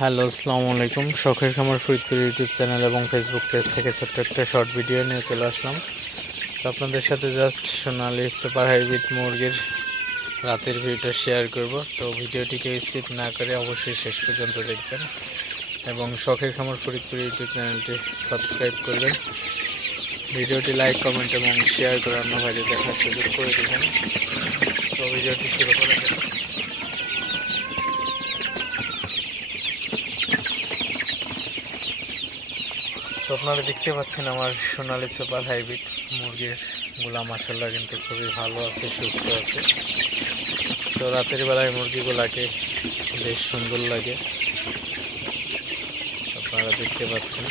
Hello, আসসালামু আলাইকুম। শখের খামার ফরিদপুর ইউটিউব চ্যানেল এবং ফেসবুক পেজ থেকে ছোট্ট একটা শর্ট ভিডিও নিয়ে চলে আসলাম। তো আপনাদের সাথে জাস্ট সোনালি সুপার হাইব্রিড মুরগির রাতের ভিউটা শেয়ার করব। তো ভিডিওটিকে স্কিপ না করে অবশ্যই শেষ পর্যন্ত দেখবেন এবং শখের খামার ফরিদপুর ইউটিউব চ্যানেলটি সাবস্ক্রাইব করবেন। ভিডিওটি লাইক, কমেন্ট এবং শেয়ার করে অন্য ভাইদের দেখার সুযোগ করে দেবেন। তো ভিডিওটি শুরু করা যাক। তো আপনারা দেখতে পাচ্ছেন আমার সোনালি সুপার হাইব্রিড মুরগিগুলা মাশাআল্লাহ কিন্তু খুবই ভালো আছে, সুস্থ আছে। তো রাতের বেলায় মুরগিগুলাকে বেশ সুন্দর লাগে, আপনারা দেখতে পাচ্ছেন।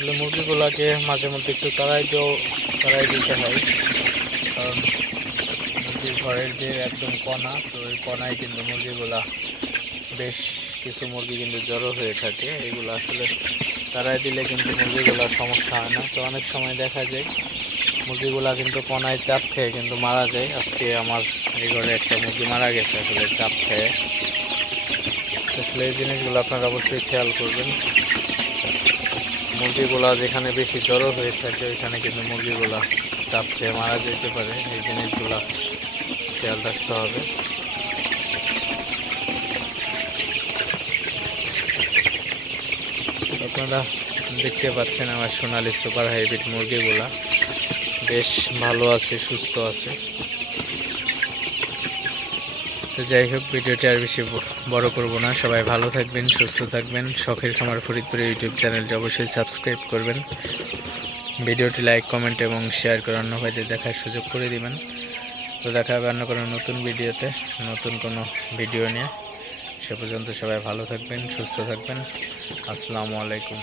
আসলে মুরগিগুলাকে মাঝে মধ্যে একটু তাড়াই দিতে হয়, কারণ মুরগির ঘরের যে একদম কণা, তো ওই কণায় কিন্তু মুরগিগুলা বেশ কিছু মুরগি কিন্তু জড়ো হয়ে থাকে। এগুলো আসলে তাড়াই দিলে কিন্তু মুরগিগুলার সমস্যা হয় না। তো অনেক সময় দেখা যায় মুরগিগুলা কিন্তু কণায় চাপ খেয়ে কিন্তু মারা যায়। আজকে আমার এই ঘরে একটা মুরগি মারা গেছে আসলে চাপ খেয়ে। আসলে এই জিনিসগুলো আপনারা অবশ্যই খেয়াল করবেন। মুরগিগুলা যেখানে বেশি জড়ো হয়ে থাকে ওইখানে কিন্তু মুরগিগুলা চাপ খেয়ে মারা যেতে পারে। এই জিনিসগুলা খেয়াল রাখতে হবে। আপনারা দেখতে পাচ্ছেন আমার সোনালি সুপার হাইব্রিড মুরগিগুলা বেশ ভালো আছে, সুস্থ আছে। তো যাই হোক, ভিডিওটি আর বেশি বড় করব না। সবাই ভালো থাকবেন, সুস্থ থাকবেন। শখের খামার ফরিদপুর ইউটিউব চ্যানেলটি অবশ্যই সাবস্ক্রাইব করবেন। ভিডিওটি লাইক, কমেন্ট এবং শেয়ার করে অন্য ভাইদের দেখার সুযোগ করে দিবেন। তো দেখা হবে অন্য কোনো নতুন ভিডিওতে, নতুন কোনো ভিডিও নিয়ে। সে পর্যন্ত সবাই ভালো থাকবেন, সুস্থ থাকবেন। আসসালামু আলাইকুম।